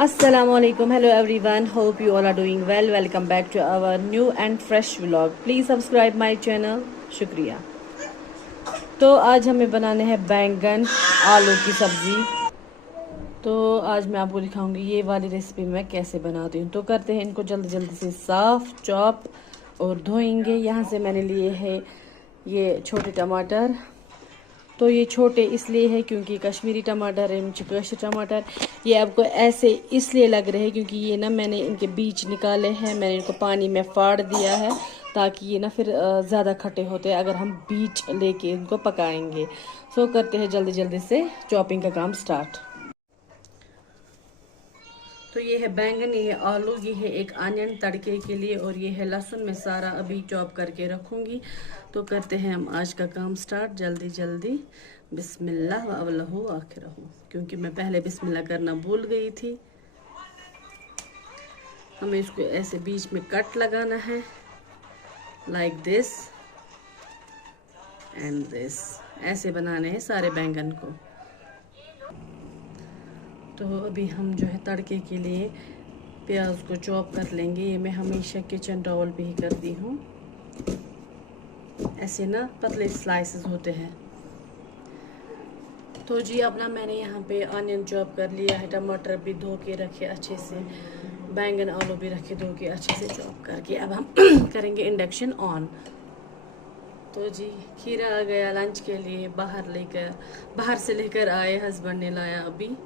Assalamualaikum. Hello everyone. Hope you all are doing well. Welcome back to our new and fresh vlog. Please subscribe my channel. शुक्रिया। तो आज हमें बनाने हैं बैंगन आलू की सब्जी। तो आज मैं आपको दिखाऊंगी ये वाली रेसिपी मैं कैसे बनाती हूँ। तो करते हैं इनको जल्दी जल्दी से साफ चॉप और धोएंगे। यहाँ से मैंने लिए है ये छोटे टमाटर। तो ये छोटे इसलिए है क्योंकि कश्मीरी टमाटर है, कश्मीरी टमाटर ये आपको ऐसे इसलिए लग रहे हैं क्योंकि ये ना मैंने इनके बीज निकाले हैं, मैंने इनको पानी में फाड़ दिया है ताकि ये ना फिर ज़्यादा खट्टे होते हैं अगर हम बीज लेके इनको पकाएंगे। सो करते हैं जल्दी जल्दी से चॉपिंग का काम स्टार्ट। तो ये है बैंगन, ये है आलू, ये है एक अनियन तड़के के लिए और ये है लहसुन। मैं सारा अभी चॉप करके रखूंगी। तो करते हैं हम आज का काम स्टार्ट जल्दी जल्दी। बिस्मिल्लाह व अवलहु आखिरहु, क्योंकि मैं पहले बिस्मिल्लाह करना भूल गई थी। हमें इसको ऐसे बीच में कट लगाना है, लाइक दिस एंड दिस। ऐसे बनाने हैं सारे बैंगन को। तो अभी हम जो है तड़के के लिए प्याज को चॉप कर लेंगे। ये मैं हमेशा किचन टॉवल पे ही करती हूँ। ऐसे ना पतले स्लाइसेस होते हैं। तो जी अपना मैंने यहाँ पे अनियन चॉप कर लिया है, टमाटर भी धो के रखे अच्छे से, बैंगन आलू भी रखे धो के अच्छे से चॉप करके। अब हम करेंगे इंडक्शन ऑन। तो जी खीरा आ गया लंच के लिए, बाहर से लेकर आए, हस्बैंड ने लाया अभी।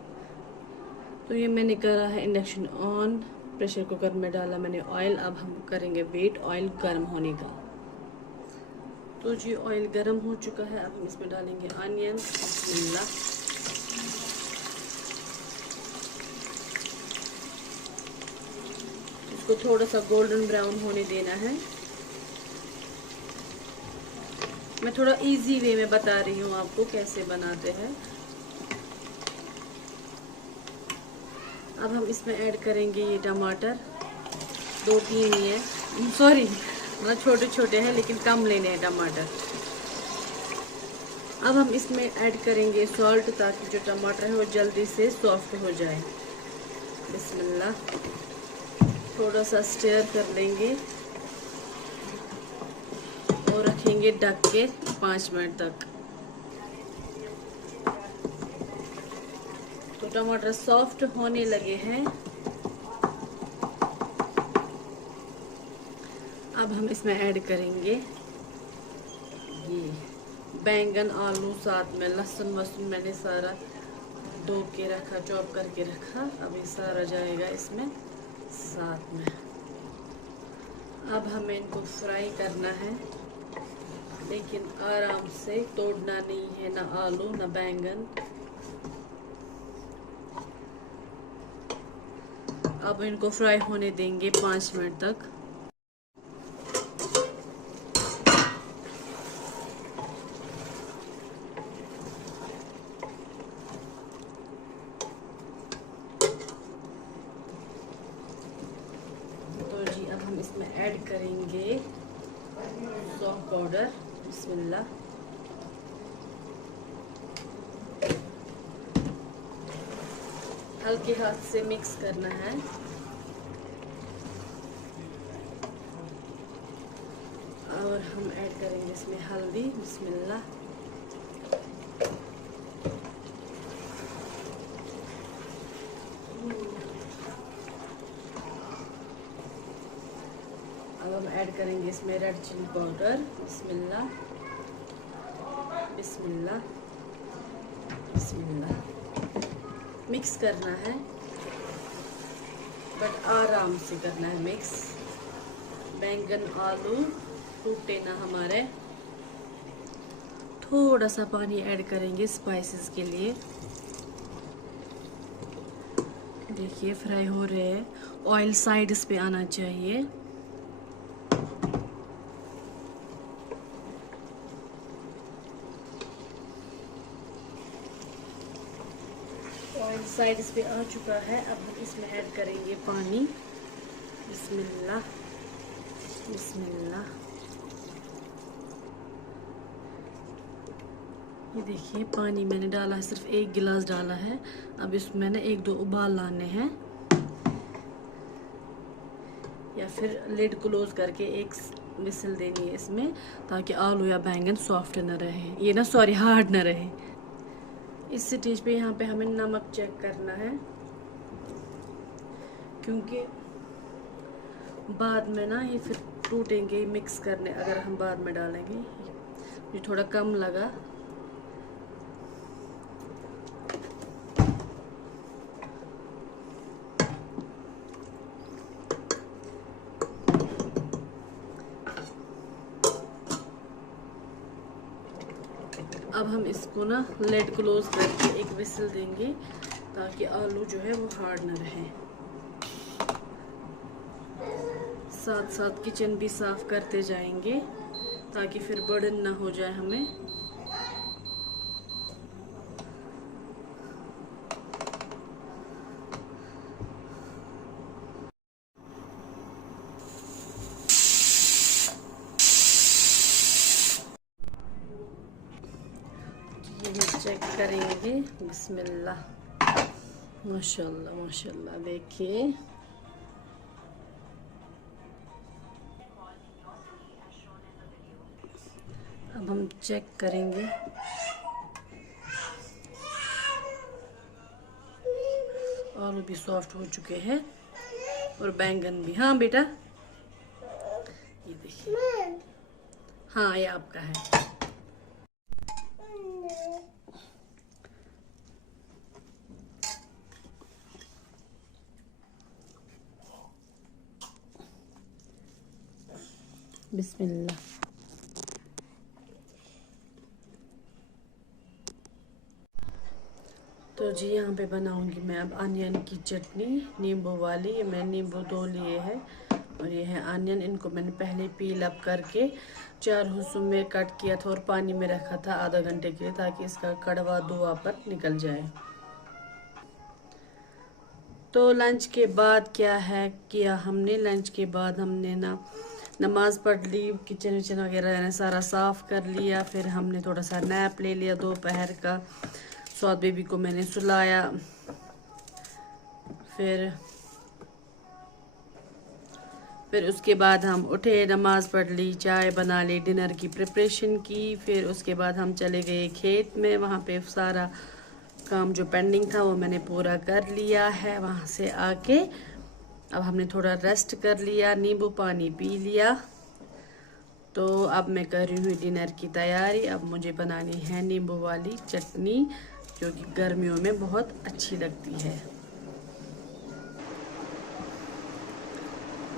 तो ये मैंने करा है इंडक्शन ऑन, प्रेशर कुकर में डाला मैंने ऑयल। अब हम करेंगे वेट ऑयल गर्म होने का। तो जी ऑयल गर्म हो चुका है। अब हम इसमें डालेंगे अनियन। बिस्मिल्लाह। इसको थोड़ा सा गोल्डन ब्राउन होने देना है। मैं थोड़ा इजी वे में बता रही हूँ आपको कैसे बनाते हैं। अब हम इसमें ऐड करेंगे ये टमाटर, 2-3 ही है, सॉरी मतलब छोटे छोटे हैं लेकिन कम लेने हैं टमाटर। अब हम इसमें ऐड करेंगे सॉल्ट ताकि जो टमाटर है वो जल्दी से सॉफ्ट हो जाए। बिस्मिल्लाह। थोड़ा सा स्टर कर लेंगे और रखेंगे ढक के 5 मिनट तक। तो टमाटर सॉफ्ट होने लगे हैं। अब हम इसमें ऐड करेंगे ये बैंगन आलू, साथ में लहसुन वसुन मैंने सारा धो के रखा, चॉप करके रखा। अब ये सारा जाएगा इसमें साथ में। अब हमें इनको फ्राई करना है लेकिन आराम से, तोड़ना नहीं है ना आलू ना बैंगन। अब इनको फ्राई होने देंगे 5 मिनट तक। तो जी अब हम इसमें ऐड करेंगे सौंफ पाउडर। बिस्मिल्लाह। हल्के हाथ से मिक्स करना है। और हम ऐड करेंगे इसमें हल्दी। बिस्मिल्लाह। अब हम ऐड करेंगे इसमें रेड चिली पाउडर। बिस्मिल्लाह बिस्मिल्लाह बिस्मिल्लाह। मिक्स करना है बट आराम से करना है मिक्स। बैंगन आलू टूटे ना हमारे। थोड़ा सा पानी ऐड करेंगे स्पाइसेस के लिए। देखिए फ्राई हो रहे हैं, ऑयल साइड्स पे आना चाहिए। ऑयल साइड्स पे आ चुका है। अब हम इसमें ऐड करेंगे पानी। बिस्मिल्लाह बिस्मिल्लाह। ये देखिए पानी मैंने डाला है, सिर्फ 1 गिलास डाला है। अब इसमें ना 1-2 उबाल लाने हैं। या फिर लिड क्लोज करके एक विसल देनी है इसमें, ताकि आलू या बैंगन सॉफ्ट न रहे, ये ना सॉरी हार्ड न रहे। इस स्टेज पे यहाँ पे हमें नमक चेक करना है, क्योंकि बाद में ना ये फिर टूटेंगे मिक्स करने, अगर हम बाद में डालेंगे। ये थोड़ा कम लगा। अब हम इसको ना लेड क्लोज करके एक विसल देंगे, ताकि आलू जो है वो हार्ड न रहे। साथ साथ किचन भी साफ करते जाएंगे, ताकि फिर बर्डन ना हो जाए हमें। ये चेक करेंगे। बिस्मिल्लाह, माशाल्लाह माशाल्लाह, देखिए। अब हम चेक करेंगे। आलू भी सॉफ्ट हो चुके हैं और बैंगन भी। हाँ बेटा, ये देखिए। हाँ, ये आपका है। बिस्मिल्लाह। तो जी यहाँ पे बनाऊंगी मैं अब अनियन की चटनी, नींबू वाली। मैं नींबू 2 लिए हैं और ये है अनियन। इनको मैंने पहले पील अप करके 4 हिस्सों में कट किया था और पानी में रखा था आधा घंटे के लिए, ताकि इसका कड़वा धुआंपन निकल जाए। तो लंच के बाद क्या है किया हमने, लंच के बाद हमने ना नमाज पढ़ ली, किचन विचन वगैरह सारा साफ कर लिया। फिर हमने थोड़ा सा नैप ले लिया दोपहर का। सौद बेबी को मैंने सुलाया। फिर उसके बाद हम उठे, नमाज पढ़ ली, चाय बना ली, डिनर की प्रिपरेशन की। फिर उसके बाद हम चले गए खेत में। वहाँ पे सारा काम जो पेंडिंग था वो मैंने पूरा कर लिया है। वहाँ से आके अब हमने थोड़ा रेस्ट कर लिया, नींबू पानी पी लिया। तो अब मैं कर रही हूँ डिनर की तैयारी। अब मुझे बनानी है नींबू वाली चटनी, जो कि गर्मियों में बहुत अच्छी लगती है।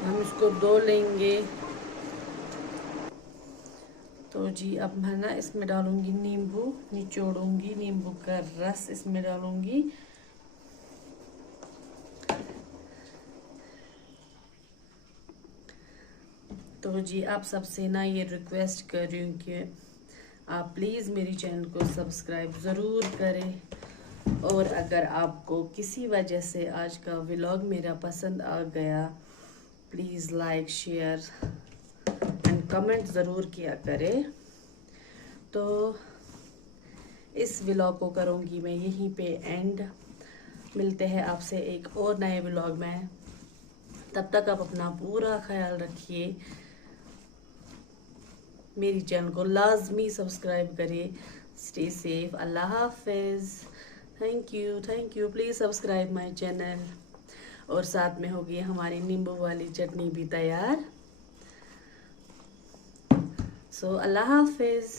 हम इसको धो लेंगे। तो जी अब मैं ना इसमें डालूंगी नींबू, निचोड़ूंगी नींबू का रस इसमें डालूंगी। तो जी आप सबसे ना ये रिक्वेस्ट कर रही हूँ कि आप प्लीज़ मेरी चैनल को सब्सक्राइब ज़रूर करें। और अगर आपको किसी वजह से आज का व्लॉग मेरा पसंद आ गया, please like, share and comment ज़रूर किया करें। तो इस व्लॉग को करूँगी मैं यहीं पे एंड। मिलते हैं आपसे एक और नए व्लॉग में। तब तक आप अपना पूरा ख्याल रखिए। मेरी चैनल को लाजमी सब्सक्राइब करिए। Stay safe. अल्लाह हाफिज़। Thank you. Please subscribe my channel. और साथ में होगी हमारी नींबू वाली चटनी भी तैयार। सो अल्लाह हाफिज़।